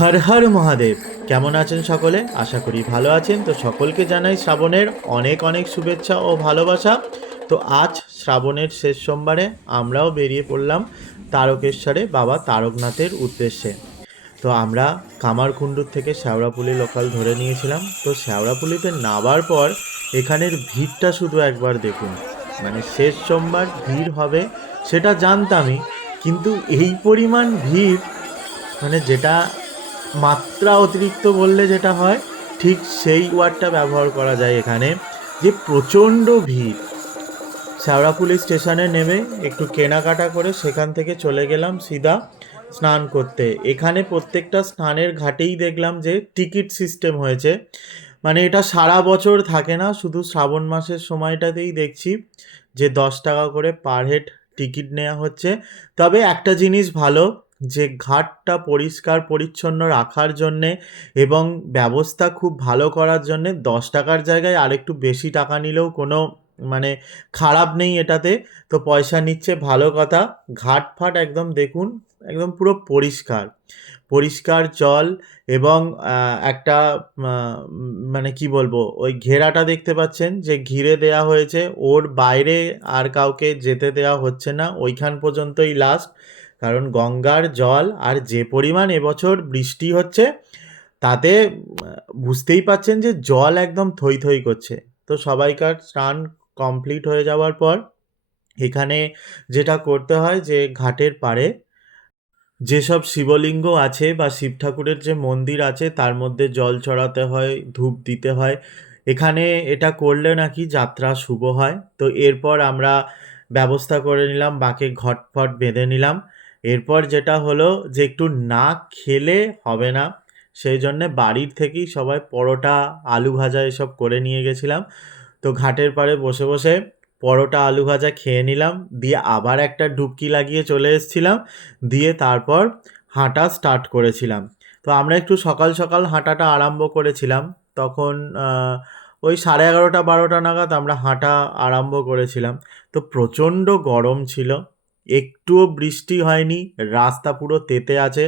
হর হর মহাদেব। কেমন আছেন সকলে? আশা করি ভালো আছেন। তো সকলকে জানাই শ্রাবণের অনেক অনেক শুভেচ্ছা ও ভালোবাসা। তো আজ শ্রাবণের শেষ সোমবারে আমরাও বেরিয়ে পড়লাম তারকেশ্বরে বাবা তারকনাথের উদ্দেশ্যে। তো আমরা কামারকুণ্ডুর থেকে শেওড়াপুলি লোকাল ধরে নিয়েছিলাম। তো শেওড়াপুলিতে নামার পর এখানের ভিড়টা শুধু একবার দেখুন। মানে শেষ সোমবার ভিড় হবে সেটা জানতামই, কিন্তু এই পরিমাণ ভিড়, মানে যেটা মাত্রা অতিরিক্ত বললে যেটা হয়, ঠিক সেই ওয়ার্ডটা ব্যবহার করা যায় এখানে। যে প্রচণ্ড ভিড়। শেওড়াফুলি স্টেশনে নেমে একটু কেনাকাটা করে সেখান থেকে চলে গেলাম সিধা স্নান করতে। এখানে প্রত্যেকটা স্নানের ঘাটেই দেখলাম যে টিকিট সিস্টেম হয়েছে। মানে এটা সারা বছর থাকে না, শুধু শ্রাবণ মাসের সময়টাতেই দেখছি যে 10 টাকা করে পার হেড টিকিট নেওয়া হচ্ছে। তবে একটা জিনিস ভালো, যে ঘাটটা পরিষ্কার পরিচ্ছন্ন রাখার জন্যে এবং ব্যবস্থা খুব ভালো করার জন্যে 10 টাকার জায়গায় আরেকটু বেশি টাকা নিলেও কোনো মানে খারাপ নেই এটাতে। তো পয়সা নিচ্ছে, ভালো কথা। ঘাট ফাট একদম দেখুন, একদম পুরো পরিষ্কার পরিষ্কার জল। এবং একটা মানে কি বলবো, ওই ঘেরাটা দেখতে পাচ্ছেন যে ঘিরে দেয়া হয়েছে, ওর বাইরে আর কাউকে যেতে দেওয়া হচ্ছে না, ওইখান পর্যন্তই লাস্ট। কারণ গঙ্গার জল আর যে পরিমাণ এবছর বৃষ্টি হচ্ছে, তাতে বুঝতেই পাচ্ছেন যে জল একদম থই থই করছে। তো সবাইকার স্নান কমপ্লিট হয়ে যাওয়ার পর এখানে যেটা করতে হয়, যে ঘাটের পাড়ে যেসব শিবলিঙ্গ আছে বা শিব ঠাকুরের যে মন্দির আছে তার মধ্যে জল চড়াতে হয়, ধূপ দিতে হয়। এখানে এটা করলে নাকি যাত্রা শুভ হয়। তো এরপর আমরা ব্যবস্থা করে নিলাম, বাঁকে ঘটফট বেঁধে নিলাম। এরপর যেটা হলো যে একটু না খেলে হবে না, সেই জন্যে বাড়ির থেকেই সবাই পরোটা, আলু ভাজা এসব করে নিয়ে গেছিলাম। তো ঘাটের পাড়ে বসে বসে পরোটা আলু ভাজা খেয়ে নিলাম, দিয়ে আবার একটা ডুবকি লাগিয়ে চলে এসেছিলাম। দিয়ে তারপর হাঁটা স্টার্ট করেছিলাম। তো আমরা একটু সকাল সকাল হাঁটাটা আরম্ভ করেছিলাম। তখন ওই 11:30-12টা নাগাদ আমরা হাঁটা আরম্ভ করেছিলাম। তো প্রচণ্ড গরম ছিল, একটুও বৃষ্টি হয়নি, রাস্তা পুরো তেতে আছে।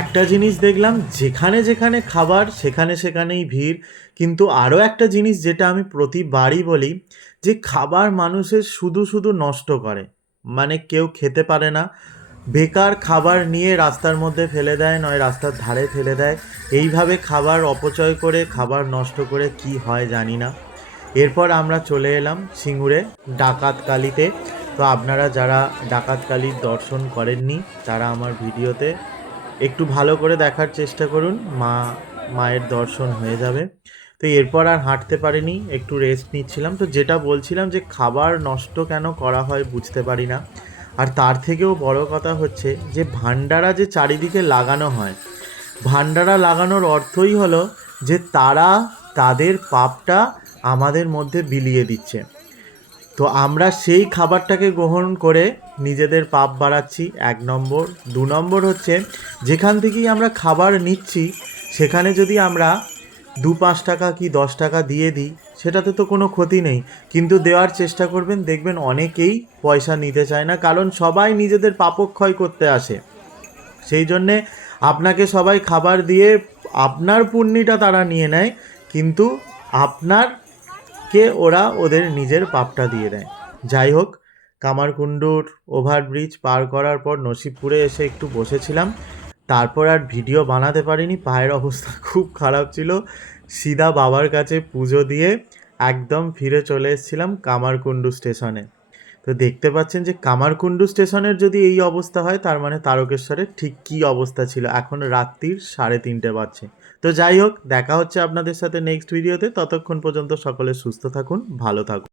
একটা জিনিস দেখলাম, যেখানে যেখানে খাবার সেখানে সেখানেই ভিড়। কিন্তু আরও একটা জিনিস যেটা আমি প্রতিবারই বলি, যে খাবার মানুষের শুধু শুধু নষ্ট করে। মানে কেউ খেতে পারে না, বেকার খাবার নিয়ে রাস্তার মধ্যে ফেলে দেয়, নয় রাস্তার ধারে ফেলে দেয়। এইভাবে খাবার অপচয় করে, খাবার নষ্ট করে কি হয় জানি না। এরপর আমরা চলে এলাম সিঙ্গুরে ডাকাতকালিতে। তো আপনারা যারা ডাকাতকালির দর্শন করেননি, তারা আমার ভিডিওতে একটু ভালো করে দেখার চেষ্টা করুন, মায়ের দর্শন হয়ে যাবে। তো এরপর আর হাঁটতে পারিনি, একটু রেস্ট নিচ্ছিলাম। তো যেটা বলছিলাম, যে খাবার নষ্ট কেন করা হয় বুঝতে পারি না। আর তার থেকেও বড় কথা হচ্ছে যে ভান্ডারা যে চারিদিকে লাগানো হয়, ভান্ডারা লাগানোর অর্থই হলো যে তারা তাদের পাপটা আমাদের মধ্যে বিলিয়ে দিচ্ছে। তো আমরা সেই খাবারটাকে গ্রহণ করে নিজেদের পাপ বাড়াচ্ছি, 1 নম্বর। 2 নম্বর হচ্ছে, যেখান থেকেই আমরা খাবার নিচ্ছি সেখানে যদি আমরা 2-5 টাকা কি 10 টাকা দিয়ে দিই, সেটাতে তো কোনো ক্ষতি নেই। কিন্তু দেওয়ার চেষ্টা করবেন, দেখবেন অনেকেই পয়সা নিতে চায় না, কারণ সবাই নিজেদের পাপক্ষয় করতে আসে। সেই জন্যে আপনাকে সবাই খাবার দিয়ে আপনার পুণ্যিটা তারা নিয়ে নেয়, কিন্তু আপনারকে ওরা ওদের নিজের পাপটা দিয়ে দেয়। যাই হোক, কামারকুণ্ডুর ওভারব্রিজ পার করার পর নসিবপুরে এসে একটু বসেছিলাম। তারপর আর ভিডিও বানাতে পারিনি, পায়ের অবস্থা খুব খারাপ ছিল। সিধা বাবার কাছে পুজো দিয়ে একদম ফিরে চলে এসেছিলাম কামারকুণ্ডু স্টেশনে। তো দেখতে পাচ্ছেন যে কামারকুণ্ডু স্টেশনের যদি এই অবস্থা হয়, তার মানে তারকেশ্বরের ঠিক কী অবস্থা ছিল। এখন রাত্রির 3:30 বাজছে। তো যাই হোক, দেখা হচ্ছে আপনাদের সাথে নেক্সট ভিডিওতে। ততক্ষণ পর্যন্ত সকলে সুস্থ থাকুন, ভালো থাকুন।